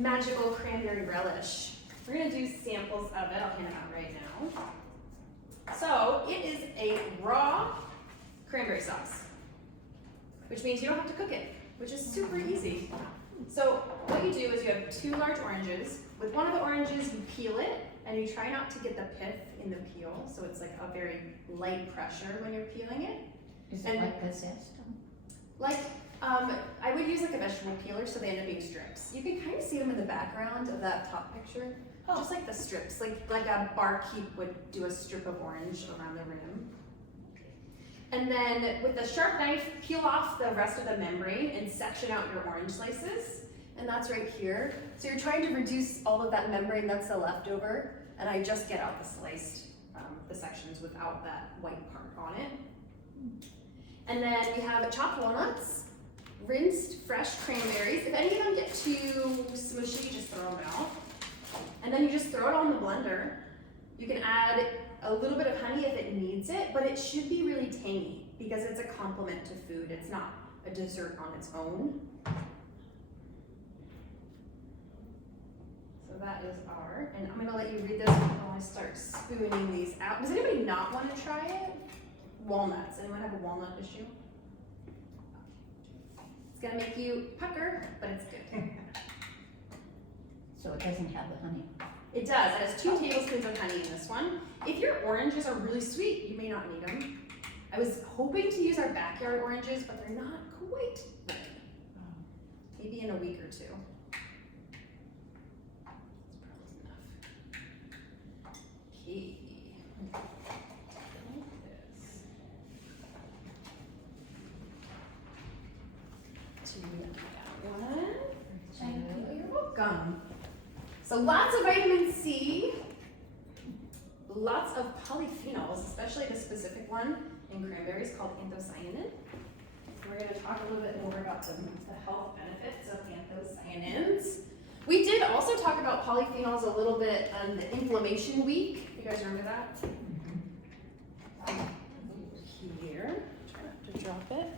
magical cranberry relish. We're gonna do samples of it. I'll hand it out right now. So it is a raw cranberry sauce, which means you don't have to cook it, which is super easy. So what you do is you have 2 large oranges. With one of the oranges, you peel it, and you try not to get the pith in the peel, so it's like a very light pressure when you're peeling it. Is it like a zest? Like, I would use like a vegetable peeler, so they end up being strips. You can kind of see them in the background of that top picture. Oh. Just like the strips, like a barkeep would do a strip of orange around the rim. And then with a sharp knife, peel off the rest of the membrane and section out your orange slices. And that's right here. So you're trying to reduce all of that membrane that's the leftover, and I just get out the sliced, the sections without that white part on it. And then we have chopped walnuts, rinsed fresh cranberries. If any of them get too smushy, just throw them out. And then you just throw it all in the blender. You can add a little bit of honey if it needs it, but it should be really tangy because it's a complement to food. It's not a dessert on its own. So that is our, and I'm gonna let you read this while I start spooning these out. Does anybody not want to try it? Walnuts. Anyone have a walnut issue? It's gonna make you pucker, but it's good. So it doesn't have the honey. It does. It has 2 tablespoons of honey in this one. If your oranges are really sweet, you may not need them. I was hoping to use our backyard oranges, but they're not quite good. Maybe in a week or 2. Okay. You're welcome. So lots of vitamin C, lots of polyphenols, especially the specific one in cranberries called anthocyanin. We're going to talk a little bit more about the health benefits of anthocyanins. We did also talk about polyphenols a little bit on the inflammation week. You guys remember that? Here, try not to drop it.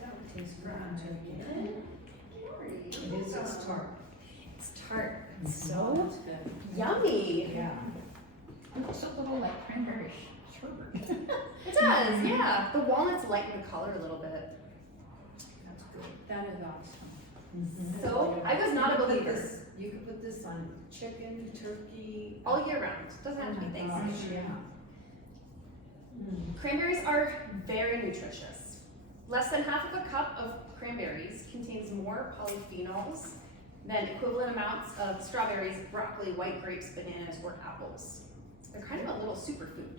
That would taste good on turkey. It is, it's tart. It's tart. It's Oh, so that's good. yummy. Yeah. It looks a little like cranberry sherbet. It does, yeah. The walnuts lighten the color a little bit. That's good. That is awesome. So, I was not a You could put believer. this- You could put this on chicken, turkey. All year round. Doesn't have to be Oh my gosh, Thanksgiving. yeah. Cranberries are very nutritious. Less than half of a cup of cranberries contains more polyphenols than equivalent amounts of strawberries, broccoli, white grapes, bananas, or apples. They're kind of a little superfood.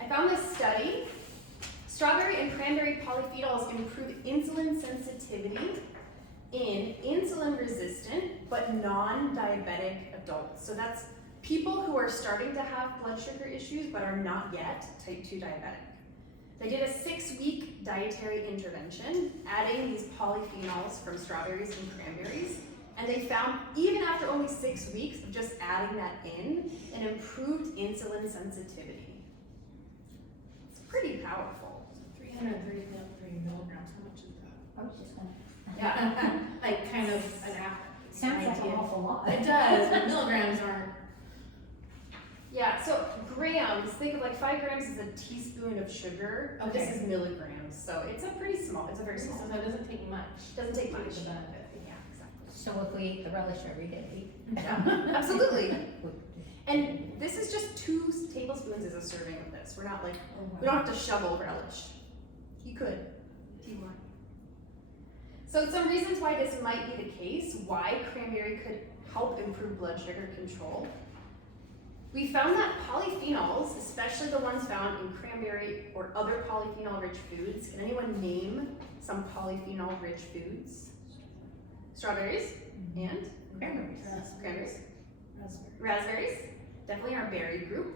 I found this study. Strawberry and cranberry polyphenols improve insulin sensitivity in insulin-resistant but non-diabetic adults. So that's people who are starting to have blood sugar issues but are not yet type 2 diabetic. They did a 6-week dietary intervention, adding these polyphenols from strawberries and cranberries, and they found, even after only 6 weeks of just adding that in, an improved insulin sensitivity. It's pretty powerful. 333 milligrams, how much is that? I was just gonna. Yeah. Like kind of an apple. Sounds like an idea. awful lot. It does, but milligrams aren't. Yeah, so grams, think of like 5 grams is a teaspoon of sugar. and This Okay. is milligrams, so it's a pretty small, it's a very small. So it doesn't take much. Doesn't take to much. get the benefit. Yeah, exactly. So if we eat the relish every day. Yeah, absolutely. would- And this is just 2 tablespoons as a serving of this. We're not like, Oh, we don't have to shovel relish. You could, if you want. So some reasons why this might be the case, why cranberry could help improve blood sugar control. We found that polyphenols, especially the ones found in cranberry or other polyphenol-rich foods, can anyone name some polyphenol-rich foods? Strawberries and Cranberries. cranberries. Raspberry. Raspberries, definitely our berry group.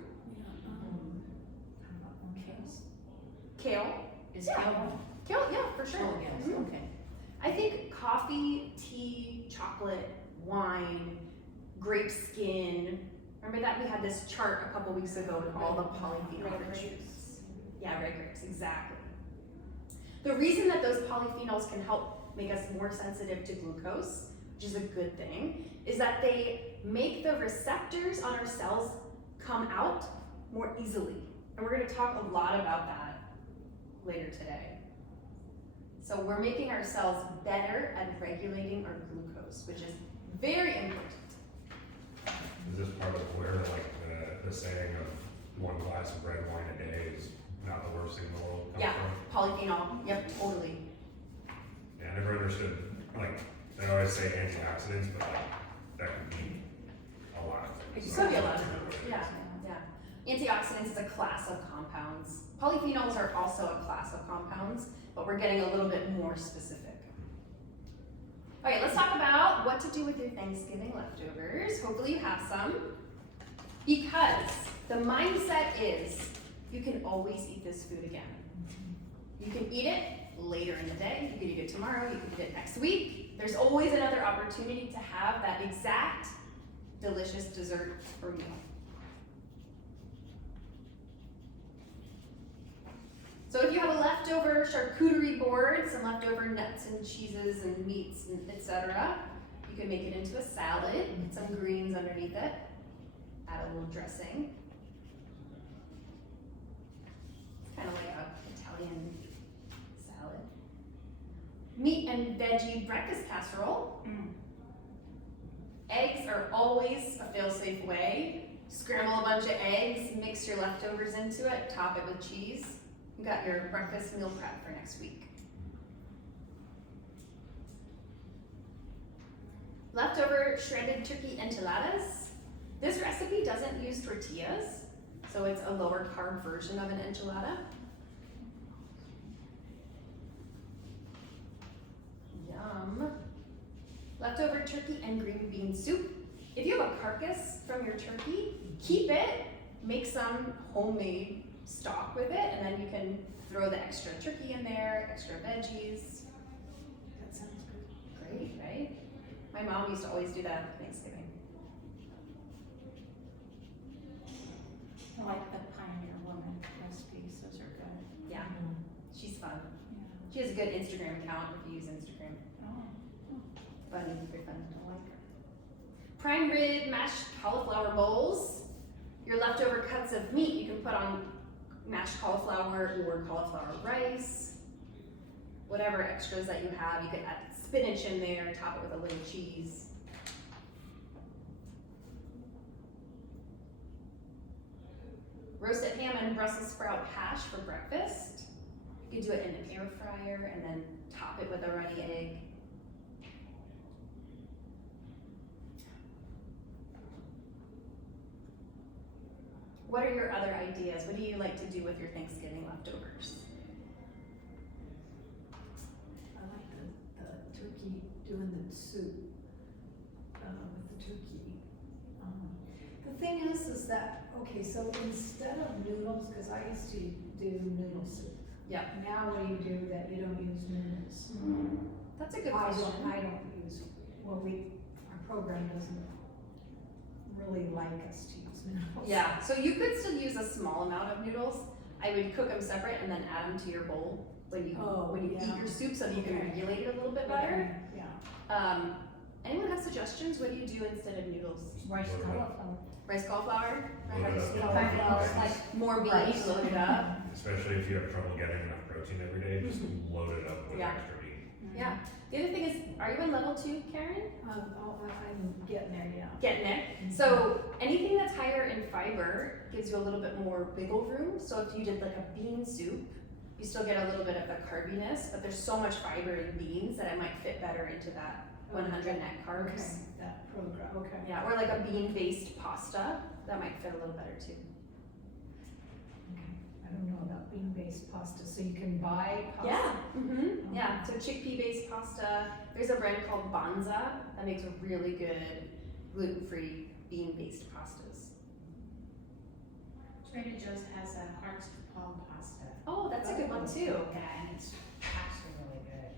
Kale. Is Yeah. kale? Kale, yeah, for sure. Oh, yes, Mhm. okay. I think coffee, tea, chocolate, wine, grape skin. Remember that we had this chart a couple weeks ago with all the polyphenol Red rich grapes. foods. Yeah, red grapes, exactly. The reason that those polyphenols can help make us more sensitive to glucose, which is a good thing, is that they make the receptors on our cells come out more easily. And we're gonna talk a lot about that later today. So we're making our cells better at regulating our glucose, which is very important. Is this part of where like the saying of one glass of red wine a day is not the worst thing in the world comes Yeah. from? Polyphenol, yep, totally. Yeah, I never understood, like, they always say antioxidants, but like, that could be a lot of things. It So could be a I'm lot not of sure what things, it yeah. is. Antioxidants is a class of compounds. Polyphenols are also a class of compounds, but we're getting a little bit more specific. Okay, let's talk about what to do with your Thanksgiving leftovers. Hopefully you have some. Because the mindset is you can always eat this food again. You can eat it later in the day, you can eat it tomorrow, you can eat it next week. There's always another opportunity to have that exact delicious dessert or meal. So if you have a leftover charcuterie board, some leftover nuts and cheeses and meats and etc., you can make it into a salad, get some greens underneath it, add a little dressing. Kind of like a Italian salad. Meat and veggie breakfast casserole. Eggs are always a fail-safe way. Scramble a bunch of eggs, mix your leftovers into it, top it with cheese. You got your breakfast meal prep for next week. Leftover shredded turkey enchiladas. This recipe doesn't use tortillas, so it's a lower carb version of an enchilada. Yum. Leftover turkey and green bean soup. If you have a carcass from your turkey, keep it, make some homemade stock with it, and then you can throw the extra turkey in there, extra veggies. That sounds good. Great, right? My mom used to always do that for Thanksgiving. I like the Pioneer Woman recipes, those are good. Yeah, she's fun. Yeah. She has a good Instagram account if you use Instagram. Oh, Funny, very fun. I like her. Prime rib mashed cauliflower bowls. Your leftover cuts of meat you can put on mashed cauliflower or cauliflower rice. Whatever extras that you have, you could add spinach in there, top it with a little cheese. Roasted ham and Brussels sprout hash for breakfast. You could do it in an air fryer and then top it with a runny egg. What are your other ideas? What do you like to do with your Thanksgiving leftovers? I like the turkey, doing the soup with the turkey. The thing is that, okay, so instead of noodles, because I used to do noodle soup. Yeah. Now what do you do that you don't use noodles? That's a good I question. don't use, well, our program doesn't really like us to use noodles. Yeah, so you could still use a small amount of noodles. I would cook them separate and then add them to your bowl when you yeah. eat your soup so that you can Okay. regulate it a little bit better. Yeah. Anyone have suggestions? What do you do instead of noodles? Rice Load it up. cauliflower. Rice cauliflower? Load it up. Cauliflower, Yeah. like More beans, Rice. load it up. Especially if you have trouble getting enough protein every day, just load it up with Yeah. extra meat. Yeah. The other thing is, are you in level 2, Karen? I'm getting there, yeah. Getting it. So anything that's higher in fiber gives you a little bit more wiggle room. So if you did like a bean soup, you still get a little bit of the carbiness, but there's so much fiber in beans that it might fit better into that 100 net carbs. Okay, that program, okay. Yeah, or like a bean-based pasta, that might fit a little better too. Okay. I don't know about bean-based pasta, so you can buy pasta? Yeah, yeah, so chickpea-based pasta. There's a brand called Banza that makes a really good gluten-free bean-based pastas. Trader Joe's has a hearts to palm pasta. Oh, that's a good one too. Yeah, and it's actually really good.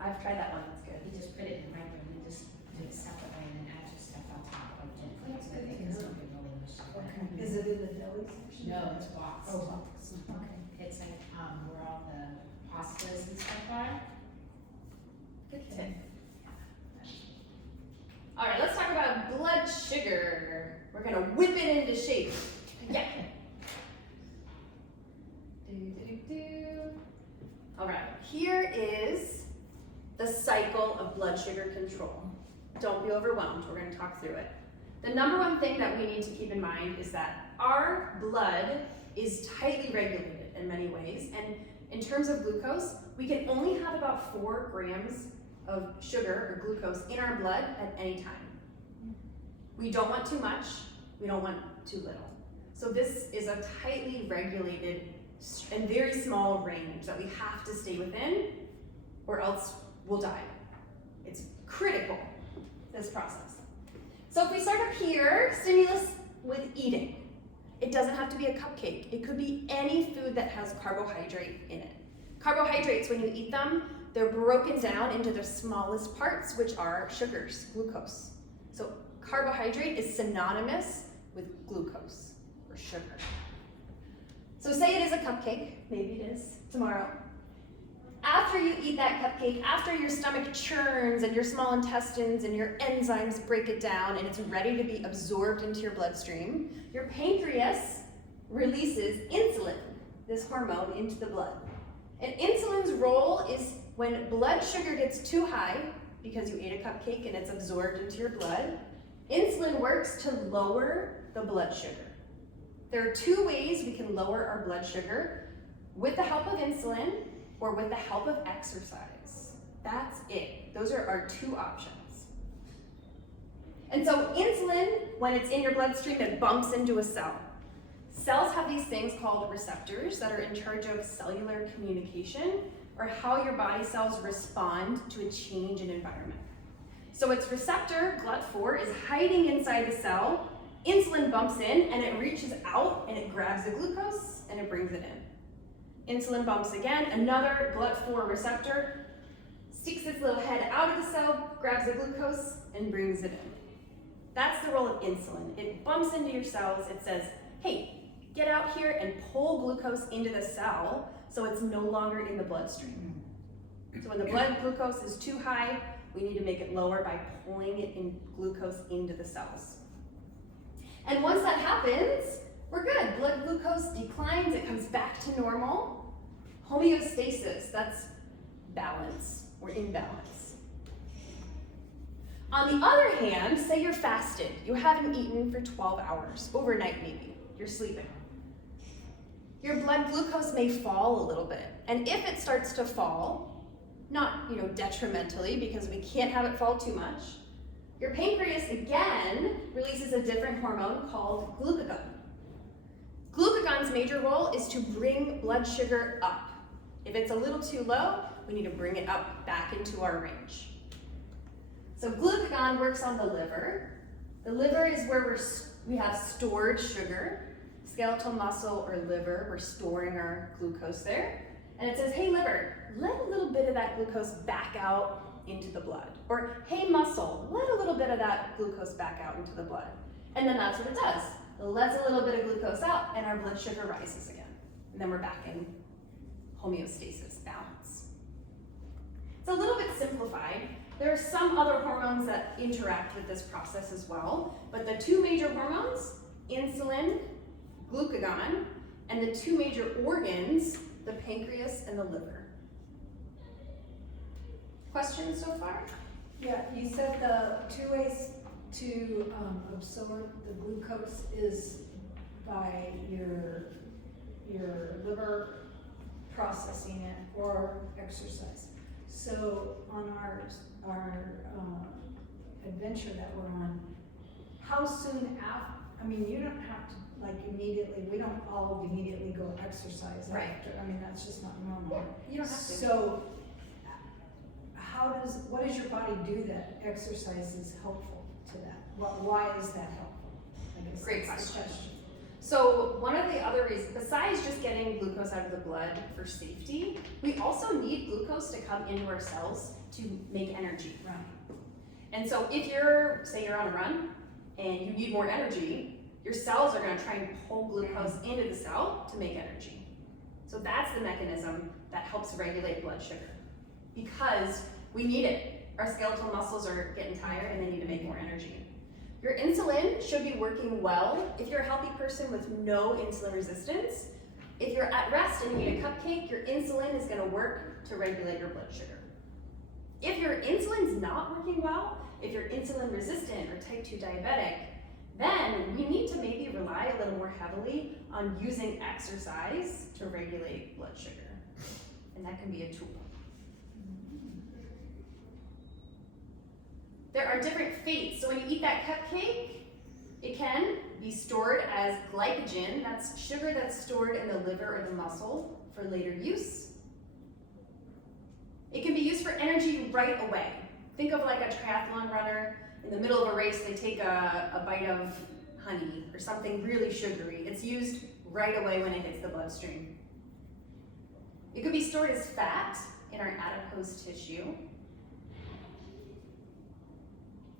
I've tried that one, that's good. You just put it in the microwave and just do it separately and then add your stuff on top like gently. So I think it's something really mushy. Okay. Is it in the deli section? No, it's boxed. Oh, box, okay. It's like, where all the pastas and stuff are. All right, here is the cycle of blood sugar control. Don't be overwhelmed, we're gonna talk through it. The number one thing that we need to keep in mind is that our blood is tightly regulated in many ways, and in terms of glucose, we can only have about 4 grams of sugar or glucose in our blood at any time. We don't want too much, we don't want too little. So this is a tightly regulated and very small range that we have to stay within, or else we'll die. It's critical, this process. So if we start up here, stimulus with eating. It doesn't have to be a cupcake. It could be any food that has carbohydrate in it. Carbohydrates, when you eat them, they're broken down into the smallest parts, which are sugars, glucose. So carbohydrate is synonymous with glucose, or sugar. So say it is a cupcake, maybe it is tomorrow. After you eat that cupcake, after your stomach churns and your small intestines and your enzymes break it down and it's ready to be absorbed into your bloodstream, your pancreas releases insulin, this hormone, into the blood. And insulin's role is when blood sugar gets too high, because you ate a cupcake and it's absorbed into your blood, insulin works to lower the blood sugar. There are 2 ways we can lower our blood sugar: with the help of insulin or with the help of exercise. That's it. Those are our 2 options. And so insulin, when it's in your bloodstream, it bumps into a cell. Cells have these things called receptors that are in charge of cellular communication, or how your body cells respond to a change in environment. So its receptor, GLUT4, is hiding inside the cell. Insulin bumps in and it reaches out and it grabs the glucose and it brings it in. Insulin bumps again, another GLUT4 receptor sticks its little head out of the cell, grabs the glucose, and brings it in. That's the role of insulin. It bumps into your cells, it says, hey, get out here and pull glucose into the cell so it's no longer in the bloodstream. So when the blood glucose is too high, we need to make it lower by pulling it in glucose into the cells. And once that happens, we're good. Blood glucose declines, it comes back to normal. Homeostasis, that's balance or imbalance. On the other hand, say you're fasted. You haven't eaten for 12 hours, overnight maybe, you're sleeping. Your blood glucose may fall a little bit. And if it starts to fall, not detrimentally, because we can't have it fall too much, your pancreas again releases a different hormone called glucagon. Glucagon's major role is to bring blood sugar up. If it's a little too low, we need to bring it up back into our range. So glucagon works on the liver. The liver is where we have stored sugar. Skeletal muscle or liver, we're storing our glucose there. And it says, hey liver, let a little bit of that glucose back out into the blood. Or, hey muscle, let a little bit of that glucose back out into the blood. And then that's what it does. It lets a little bit of glucose out and our blood sugar rises again. And then we're back in homeostasis, balance. It's a little bit simplified. There are some other hormones that interact with this process as well, but the 2 major hormones, insulin, glucagon, and the 2 major organs, the pancreas and the liver. Questions so far? Yeah, you said the 2 ways to absorb the glucose is by your liver processing it or exercise. So on our adventure that we're on, how soon after? I mean, you don't have to immediately. We don't all immediately go exercise Right. after. I mean, that's just not normal. You don't have to. So, what does your body do that exercise is helpful to that? Why is that helpful? I guess Great that's the question. So one of the other reasons, besides just getting glucose out of the blood for safety, we also need glucose to come into our cells to make energy. Right. And so if say you're on a run and you need more energy, your cells are gonna try and pull glucose into the cell to make energy. So that's the mechanism that helps regulate blood sugar, because we need it. Our skeletal muscles are getting tired and they need to make more energy. Your insulin should be working well. If you're a healthy person with no insulin resistance, If you're at rest and you eat a cupcake, your insulin is gonna work to regulate your blood sugar. If your insulin's not working well, if you're insulin resistant or type 2 diabetic, then we need to maybe rely a little more heavily on using exercise to regulate blood sugar. And that can be a tool. There are different fates. So when you eat that cupcake, it can be stored as glycogen. That's sugar that's stored in the liver or the muscle for later use. It can be used for energy right away. Think of like a triathlon runner. In the middle of a race, they take a bite of honey or something really sugary. It's used right away when it hits the bloodstream. It could be stored as fat in our adipose tissue.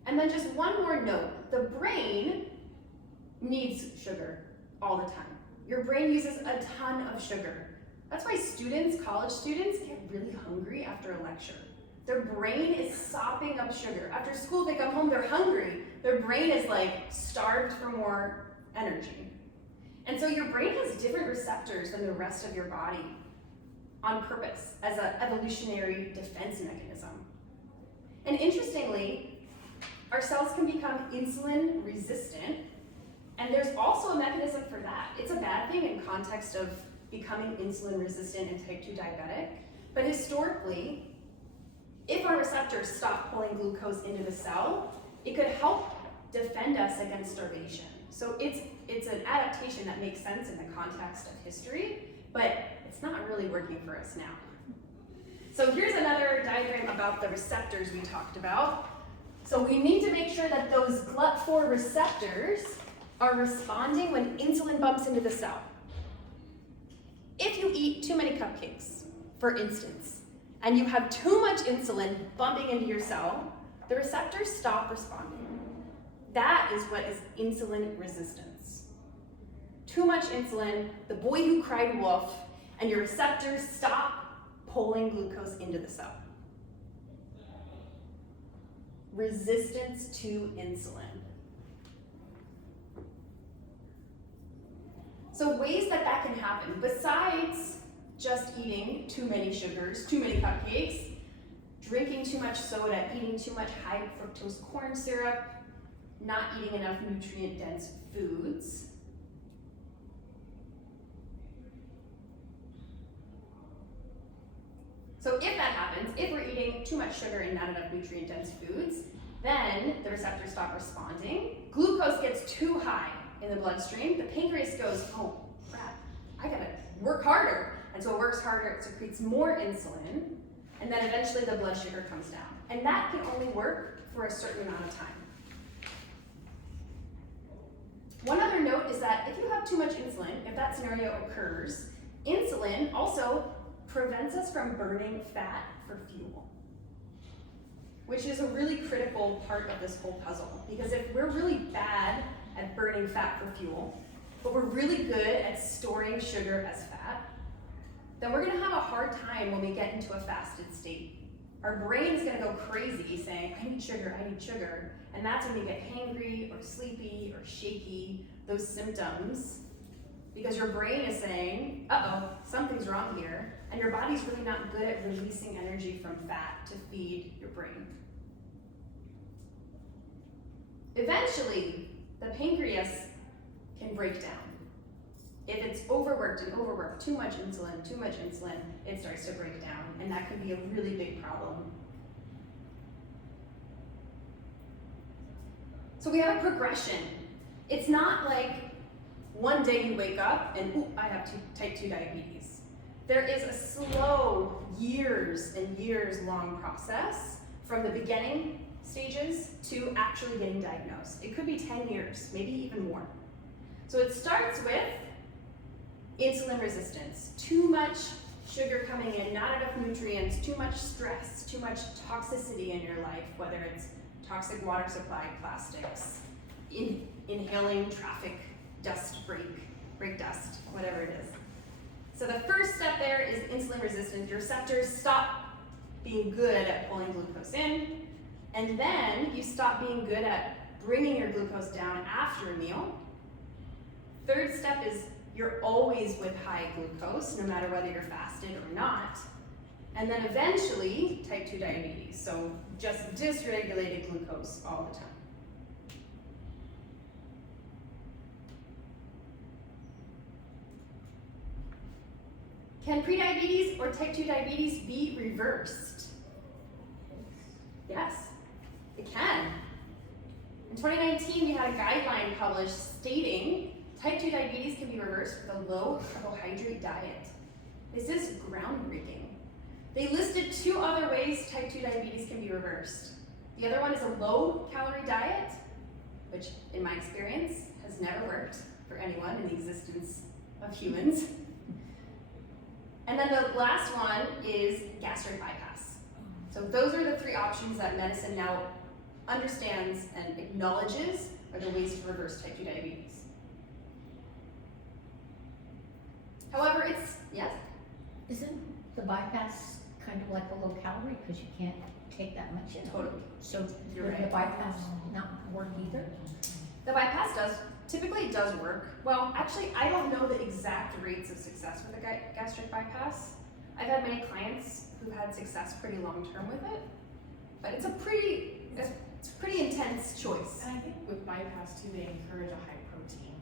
And then just one more note, the brain needs sugar all the time. Your brain uses a ton of sugar. That's why students, college students, get really hungry after a lecture. Their brain is sopping up sugar. After school, they come home, they're hungry. Their brain is like starved for more energy. And so your brain has different receptors than the rest of your body on purpose as an evolutionary defense mechanism. And interestingly, our cells can become insulin resistant, and there's also a mechanism for that. It's a bad thing in context of becoming insulin resistant and type 2 diabetic, but historically, if our receptors stop pulling glucose into the cell, it could help defend us against starvation. So it's an adaptation that makes sense in the context of history, but it's not really working for us now. So here's another diagram about the receptors we talked about. So we need to make sure that those GLUT4 receptors are responding when insulin bumps into the cell. If you eat too many cupcakes, for instance, and you have too much insulin bumping into your cell, the receptors stop responding. That is what is insulin resistance. Too much insulin, the boy who cried wolf, and your receptors stop pulling glucose into the cell. Resistance to insulin. So ways that that can happen, besides just eating too many sugars, too many cupcakes, drinking too much soda, eating too much high fructose corn syrup, not eating enough nutrient-dense foods. So if that happens, if we're eating too much sugar and not enough nutrient-dense foods, then the receptors stop responding. Glucose gets too high in the bloodstream. The pancreas goes, oh crap, I gotta work harder. And so it works harder, it secretes more insulin, and then eventually the blood sugar comes down. And that can only work for a certain amount of time. One other note is that if you have too much insulin, if that scenario occurs, insulin also prevents us from burning fat for fuel, which is a really critical part of this whole puzzle. Because if we're really bad at burning fat for fuel, but we're really good at storing sugar as fat, then we're gonna have a hard time when we get into a fasted state. Our brain is gonna go crazy saying, I need sugar, and that's when you get hangry or sleepy or shaky, those symptoms, because your brain is saying, uh-oh, something's wrong here, and your body's really not good at releasing energy from fat to feed your brain. Eventually, the pancreas can break down. If it's overworked, too much insulin, it starts to break down, and that can be a really big problem. So we have a progression. It's not like one day you wake up and, ooh, I have type 2 diabetes. There is a slow, years and years long process from the beginning stages to actually getting diagnosed. It could be 10 years, maybe even more. So it starts with insulin resistance, too much sugar coming in, not enough nutrients, too much stress, too much toxicity in your life, whether it's toxic water supply, plastics, inhaling traffic, dust, brake dust, whatever it is. So the first step there is insulin resistance. Your receptors stop being good at pulling glucose in, and then you stop being good at bringing your glucose down after a meal. Third step is you're always with high glucose, no matter whether you're fasted or not. And then eventually, type 2 diabetes, so just dysregulated glucose all the time. Can prediabetes or type 2 diabetes be reversed? Yes, it can. In 2019, we had a guideline published stating type 2 diabetes can be reversed with a low carbohydrate diet. This is groundbreaking. They listed 2 other ways type 2 diabetes can be reversed. The other one is a low calorie diet, which in my experience has never worked for anyone in the existence of humans. And then the last one is gastric bypass. So those are the 3 options that medicine now understands and acknowledges are the ways to reverse type 2 diabetes. However, it's, yes? Isn't the bypass kind of like a low calorie, because you can't take that much in? Totally. So You're would the right. bypass not work either? The bypass typically does work. Well, actually, I don't know the exact rates of success with a gastric bypass. I've had many clients who had success pretty long term with it, but it's a pretty intense choice. And I think with bypass too, they encourage a high protein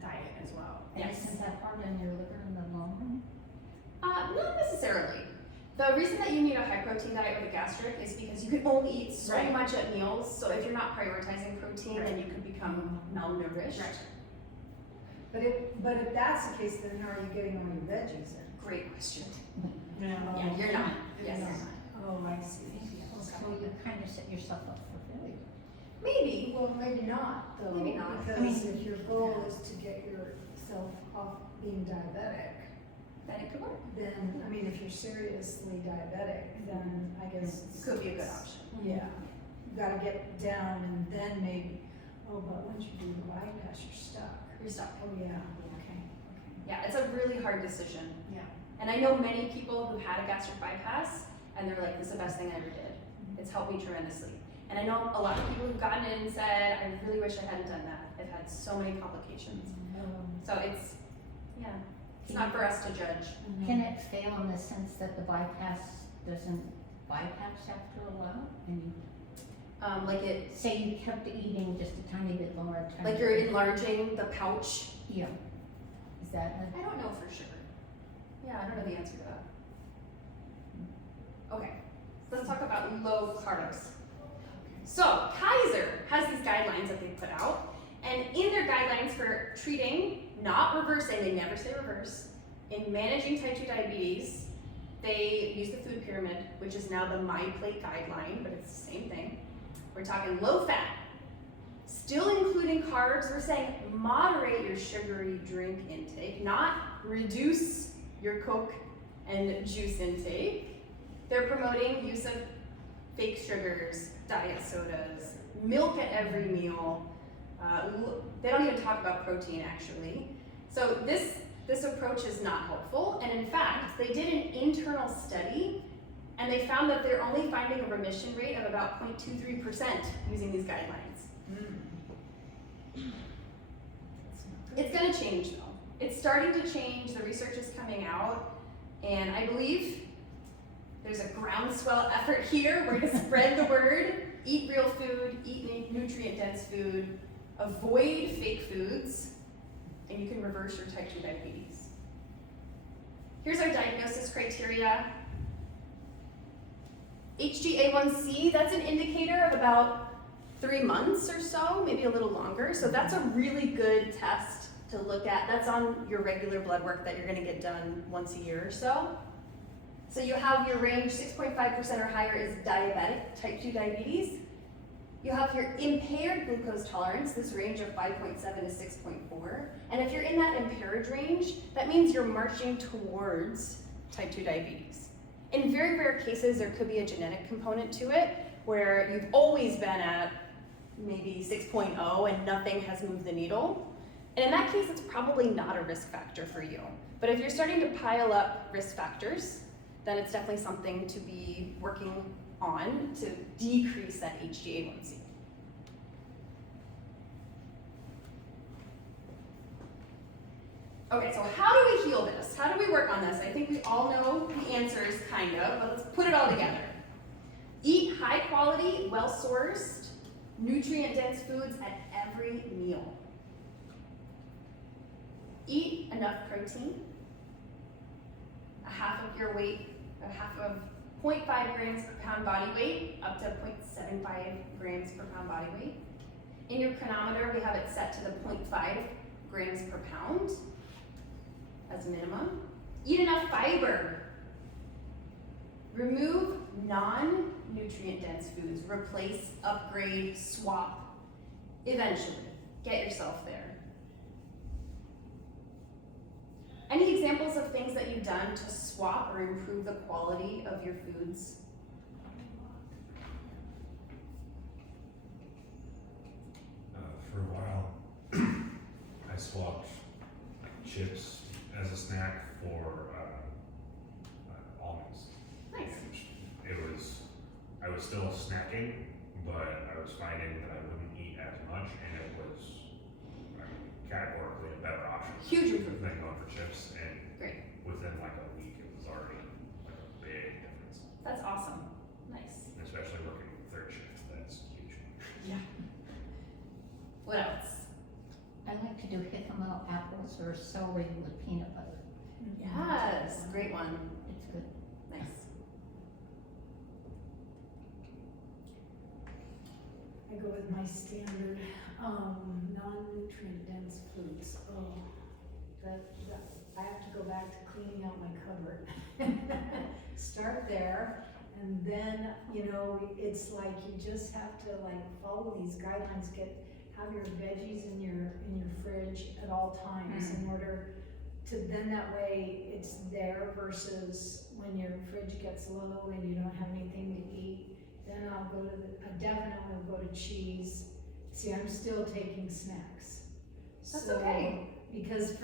diet as well. And Yes. isn't that hard on your liver in the long run? Not necessarily. The reason that you need a high protein diet with a gastric is because you can only eat so Right. much at meals. So if you're not prioritizing protein, then you could become malnourished. Right. But if that's the case, then how are you getting all your veggies in? Great question. No. Yeah, you're not. Yes. You're not. Oh, I see. So you kind of set yourself up for failure. Maybe. Well, maybe not, though. Maybe not. Because if your goal is to get yourself off being diabetic, Then it could work. then, I mean, if you're seriously diabetic, then I guess. it's- Could be a good option. Yeah, you gotta get down and then maybe, oh, but once you do the bypass, you're stuck. You're stuck. Oh, yeah, okay. Yeah, it's a really hard decision. Yeah. And I know many people who had a gastric bypass and they're like, this is the best thing I ever did. It's helped me tremendously. And I know a lot of people who've gotten in and said, I really wish I hadn't done that. I've had so many complications. So it's, yeah, it's not for us to judge. Can it fail in the sense that the bypass doesn't bypass after a while? And you, Like it, say you kept eating just a tiny bit more, a tiny like you're bit- enlarging the pouch. Yeah. Is that I don't know for sure. Yeah, I don't know the answer to that. Okay, let's talk about low carbs. So Kaiser has these guidelines that they put out, and in their guidelines for treating, not reversing, they never say reverse, in managing type 2 diabetes, they use the food pyramid, which is now the MyPlate guideline, but it's the same thing. We're talking low fat, still including carbs. We're saying moderate your sugary drink intake, not reduce your Coke and juice intake. They're promoting use of fake sugars, diet sodas, milk at every meal. They don't even talk about protein actually. So this approach is not helpful. And in fact, they did an internal study and they found that they're only finding a remission rate of about 0.23% using these guidelines. It's gonna change though. It's starting to change, the research is coming out, and I believe there's a groundswell effort here. We're gonna spread the word, eat real food, eat nutrient-dense food, avoid fake foods, and you can reverse your type 2 diabetes. Here's our diagnosis criteria. HbA1c, that's an indicator of about 3 months or so, maybe a little longer. So that's a really good test to look at. That's on your regular blood work that you're gonna get done once a year or so. So you have your range 6.5% or higher is diabetic, type 2 diabetes. You have your impaired glucose tolerance, this range of 5.7 to 6.4. And if you're in that impaired range, that means you're marching towards type 2 diabetes. In very rare cases, there could be a genetic component to it, where you've always been at maybe 6.0 and nothing has moved the needle. And in that case, it's probably not a risk factor for you. But if you're starting to pile up risk factors, then it's definitely something to be working on to decrease that HbA1c. Okay, so how do we heal this? How do we work on this? I think we all know the answers, kind of, but let's put it all together. Eat high quality, well sourced, nutrient dense foods at every meal. Eat enough protein, a half of your weight, a half of 0.5 grams per pound body weight, up to 0.75 grams per pound body weight. In your chronometer, we have it set to the 0.5 grams per pound as minimum. Eat enough fiber. Remove non-nutrient dense foods. Replace, upgrade, swap. Eventually, get yourself there. Any examples of things that you've done to swap or improve the quality of your foods? For a while, I swapped chips as a snack for almonds. Nice. And I was still snacking, but I was finding that I wouldn't eat as much, and it was categorically a better option. Huge improvement. Than going for chips, and Great. within like a week, it was already like a big difference. That's awesome. Nice. And especially working third shift, that's huge. What else? I like to do jicama apples or celery with peanut butter. Yes, great one. It's good. Nice. I go with my standard, non-nutrient dense foods. Oh, that, I have to go back to cleaning out my cupboard. Start there, and then, it's like you just have to like follow these guidelines, have your veggies in your fridge at all times in order to, then that way it's there versus when your fridge gets low and you don't have anything to eat. Then I definitely will go to cheese. See, I'm still taking snacks. That's okay. Because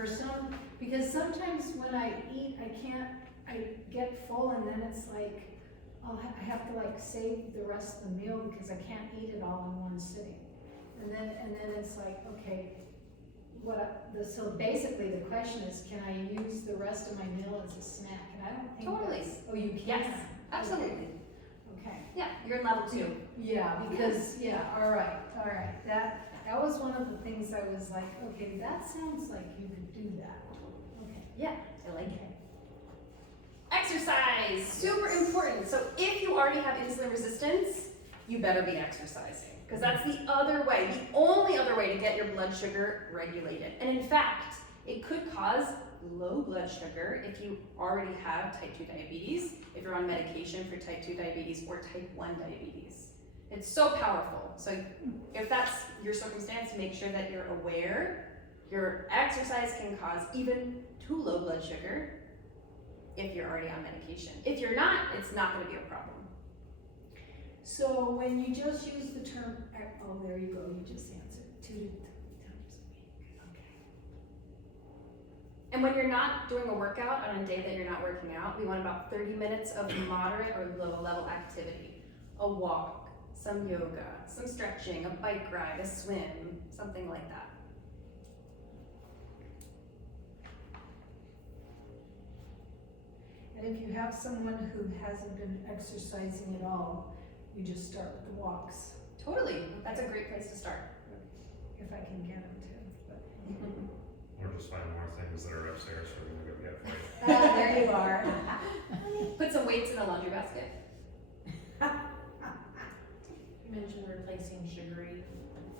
sometimes when I eat, I get full and then it's like, I have to like save the rest of the meal because I can't eat it all in one sitting. And then it's like, okay, so basically the question is, can I use the rest of my meal as a snack? And I don't think Totally. Oh, you can? Yes, absolutely. Okay. Yeah, you're in level 2. Yeah, because, all right. That was one of the things I was like, okay, that sounds like you could do that. Okay. Yeah, I like it. Exercise, super important. So if you already have insulin resistance, you better be exercising. Because that's the other way, the only other way to get your blood sugar regulated. And in fact, it could cause low blood sugar if you already have type 2 diabetes, if you're on medication for type 2 diabetes or type 1 diabetes. It's so powerful. So if that's your circumstance, make sure that you're aware. Your exercise can cause even too low blood sugar if you're already on medication. If you're not, it's not going to be a problem. So when you just use the term, oh, there you go, you just answered, 2 to 3 times a week, okay. And when you're not doing a workout on a day that you're not working out, we want about 30 minutes of moderate or low level activity. A walk, some yoga, some stretching, a bike ride, a swim, something like that. And if you have someone who hasn't been exercising at all, you just start with the walks, Totally, that's a great place to start. if I can get them to, but. Or just find more things that are upstairs for them to go get for you. There you are. Put some weights in the laundry basket. You mentioned replacing sugary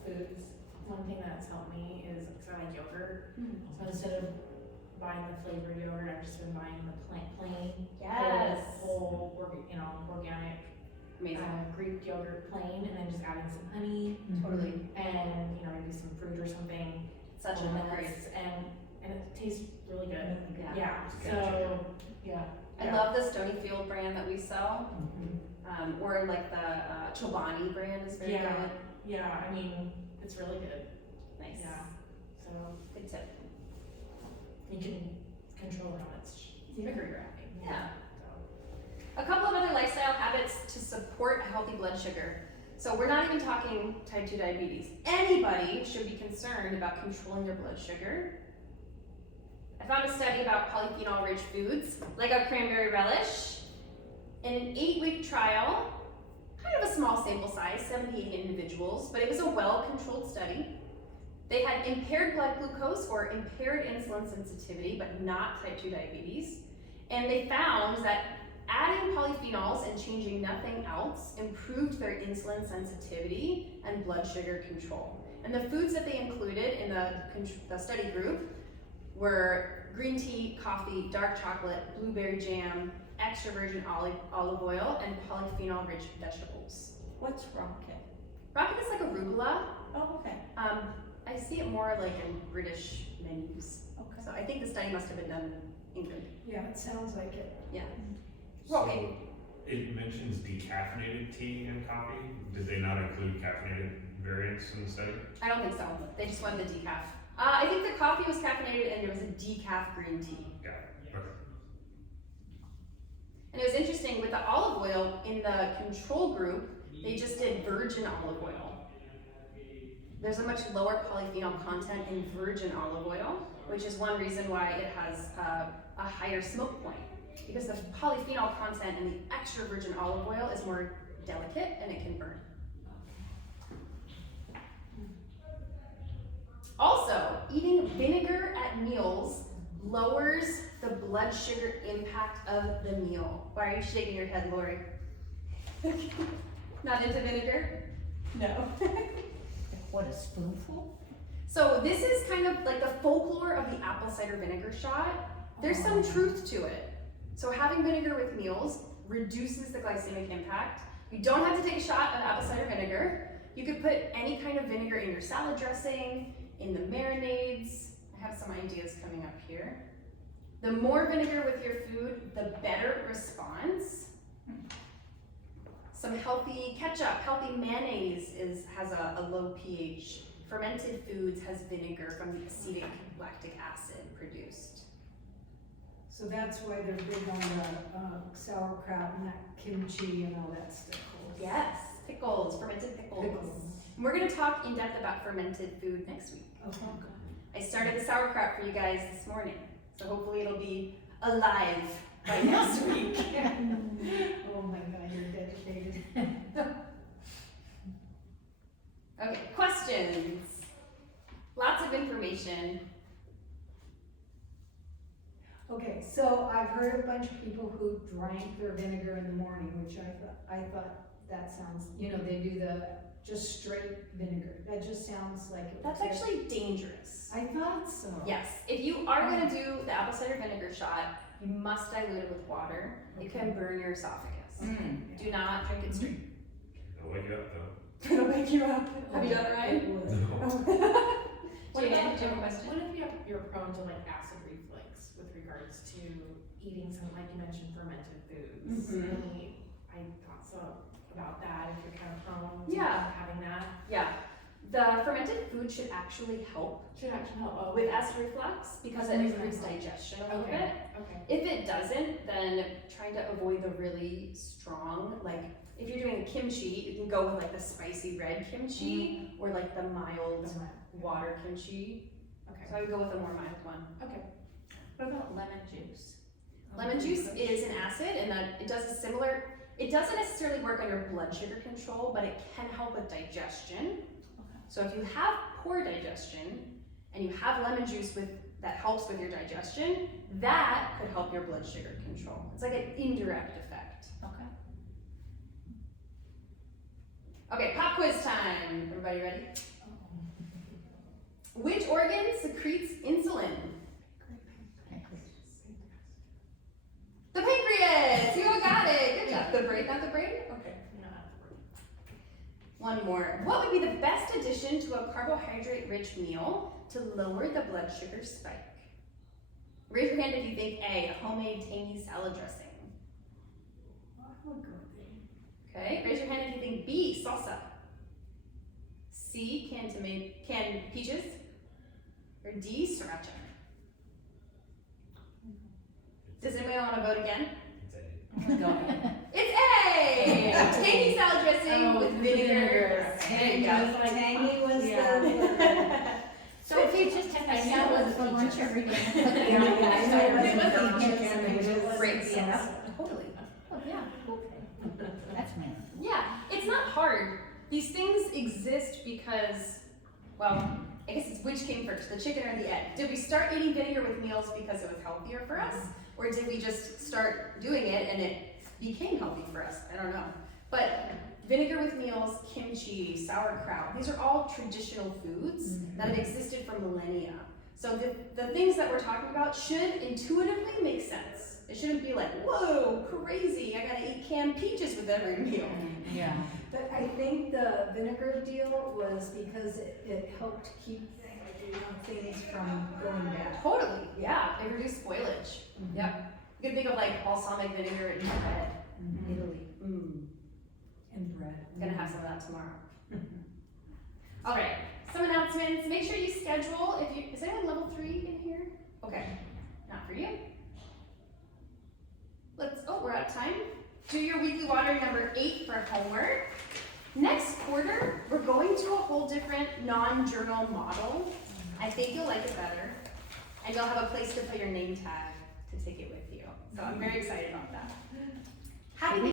foods. One thing that's helped me is, because I like yogurt, so instead of buying the flavored yogurt, I've just been buying the plain, Yes. whole, organic, Amazing. Greek yogurt plain, and then just adding some honey, Totally. and maybe some fruit or something. Such a nuts, memory. and it tastes really good. Yeah. Yeah, It's a game so, yeah. I love the Stonyfield brand that we sell, Mhm. or like the Chobani brand is very Yeah. good. Yeah, I mean, it's really good. Nice. Yeah. So Good tip. you can control how much sugar you're adding. Yeah. So. A couple of other lifestyle habits to support a healthy blood sugar. So we're not even talking type 2 diabetes. Anybody should be concerned about controlling their blood sugar I found a study about polyphenol-rich foods, like a cranberry relish. In an 8-week trial, kind of a small sample size, 78 individuals, but it was a well-controlled study. They had impaired blood glucose or impaired insulin sensitivity, but not type 2 diabetes. And they found that adding polyphenols and changing nothing else improved their insulin sensitivity and blood sugar control. And the foods that they included in the study group were green tea, coffee, dark chocolate, blueberry jam, extra virgin olive oil, and polyphenol-rich vegetables. What's rocket? Rocket is like arugula. Oh, okay, I see it more like in British menus. okay. So I think the study must have been done in England. Yeah, it sounds like it. Okay. So it mentions decaffeinated tea and coffee. Did they not include caffeinated variants in the study? I don't think so. They just wanted the decaf. I think the coffee was caffeinated and there was a decaf green tea. Got it. Okay. And it was interesting with the olive oil in the control group, they just did virgin olive oil. There's a much lower polyphenol content in virgin olive oil, which is one reason why it has a higher smoke point. Because the polyphenol content in the extra virgin olive oil is more delicate and it can burn. Also, eating vinegar at meals lowers the blood sugar impact of the meal. Why are you shaking your head, Lori? Not into vinegar? No. What, a spoonful? So this is kind of like the folklore of the apple cider vinegar shot. There's some truth to it. So having vinegar with meals reduces the glycemic impact. You don't have to take a shot of apple cider vinegar. You could put any kind of vinegar in your salad dressing, in the marinades. I have some ideas coming up here. The more vinegar with your food, the better it responds. Some healthy ketchup, healthy mayonnaise has a low pH. Fermented foods has vinegar from the acetic lactic acid produced. So that's why they're big on the sauerkraut and that kimchi and all that stuff. Yes, pickles, fermented pickles. And we're gonna talk in depth about fermented food next week. Okay. I started the sauerkraut for you guys this morning, so hopefully it'll be alive by next week. Oh my God, you're dedicated. Okay, questions? Lots of information. Okay, so I've heard a bunch of people who drank their vinegar in the morning, which I thought that sounds, you know, they do the just straight vinegar. That just sounds like it That's would actually dangerous. I thought so. Yes, if you are gonna do the apple cider vinegar shot, you must dilute it with water. It can burn your esophagus. Do not drink it straight. It'll wake you up though. It'll wake you up. Have you done it, Ryan? It would. What Jan, about, do you have a question? what if you're prone to like acid reflux with regards to eating some, like you mentioned, fermented foods? Mhm. I thought so about that, if you're kind of prone to Yeah. having that. Yeah, the fermented food should actually help Should actually help. with acid reflux because it improves digestion a little bit. Okay. If it doesn't, then trying to avoid the really strong, like if you're doing kimchi, you can go with like the spicy red kimchi or like the mild water kimchi. Okay. So I would go with a more mild one. Okay. What about lemon juice? Lemon juice is an acid and that it does a similar, it doesn't necessarily work on your blood sugar control, but it can help with digestion. So if you have poor digestion and you have lemon juice that helps with your digestion, that could help your blood sugar control. It's like an indirect effect. Okay. Okay, pop quiz time. Everybody ready? Which organ secretes insulin? The pancreas! You all got it! Good job. The brain, not the brain? Okay. One more. What would be the best addition to a carbohydrate-rich meal to lower the blood sugar spike? Raise your hand if you think A, a homemade tangy salad dressing. I would go there. Okay, raise your hand if you think B, salsa. C, canned peaches. Or D, sriracha. Does anybody want to vote again? It's A! Tangy salad dressing with vinegar. There you go. Tangy was Yeah. the. So if you just have I a know it salad was for lunch peaches. every day. Totally. Oh, yeah, okay. That's me. Yeah, it's not hard. These things exist because, well, I guess it's which came first, the chicken or the egg. Did we start eating vinegar with meals because it was healthier for us? Or did we just start doing it and it became healthy for us? I don't know. But vinegar with meals, kimchi, sauerkraut, these are all traditional foods that have existed for millennia. So the things that we're talking about should intuitively make sense. It shouldn't be like, whoa, crazy, I gotta eat canned peaches with every meal. Yeah. But I think the vinegar deal was because it helped keep things from going bad. Totally, yeah, it reduced spoilage. Yep. You can think of like balsamic vinegar in bread in Italy. And bread. Gonna have some of that tomorrow. All right, some announcements. Make sure you schedule. If you is anyone level 3 in here? Okay, not for you. We're out of time. Do your weekly watering number 8 for homework. Next quarter, we're going to a whole different non-journal model. I think you'll like it better, and you'll have a place to put your name tag to take it with you. So I'm very excited about that. Happy